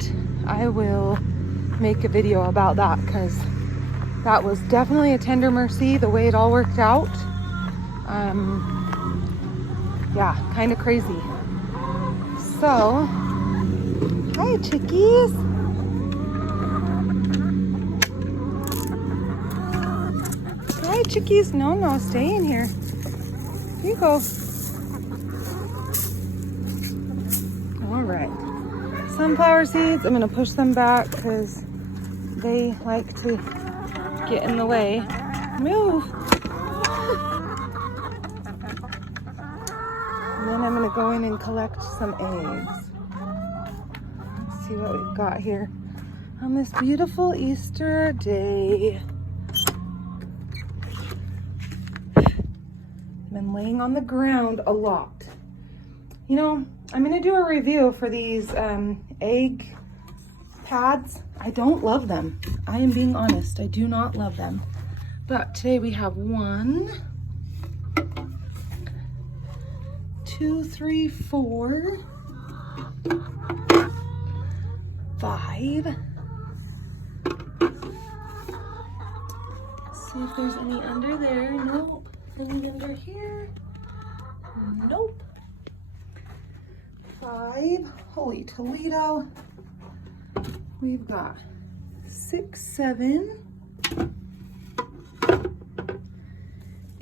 that, I will make a video about that, because that was definitely a tender mercy the way it all worked out. Yeah, kind of crazy. So, hi chickies. Hi chickies. No, stay in here. Here you go. All right. Sunflower seeds, I'm gonna push them back because they like to get in the way. Move. And then I'm gonna go in and collect some eggs. Let's see what we've got here on this beautiful Easter day. I've been laying on the ground a lot. You know, I'm gonna do a review for these egg pads. I don't love them. I am being honest, I do not love them. But today we have 1, 2, 3, 4, 5. See if there's any under there. Nope. Any under here? Nope. 5. Holy Toledo. We've got 6, 7,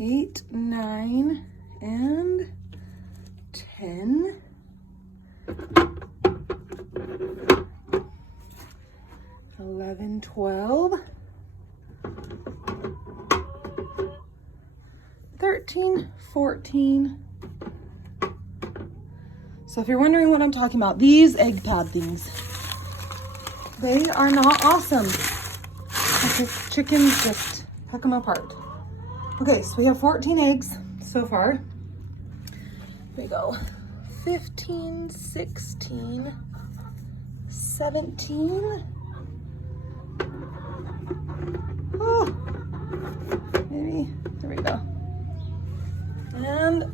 8, 9, and 10. 11, 12, 13, 14. So if you're wondering what I'm talking about, these egg pad things, they are not awesome. Chickens just pick them apart. Okay, so we have 14 eggs so far. Here we go. 15, 16, 17. Oh, maybe, there we go. And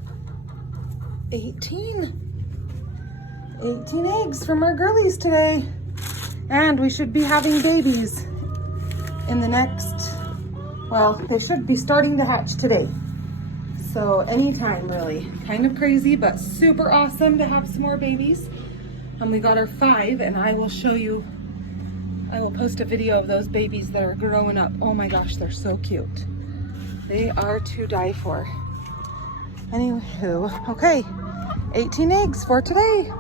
18. 18 eggs from our girlies today. And we should be having babies in the next, well, they should be starting to hatch today. So anytime really. Kind of crazy, but super awesome to have some more babies. We got our 5, and I will show you, I will post a video of those babies that are growing up. Oh my gosh, they're so cute. They are to die for. Anywho, okay, 18 eggs for today.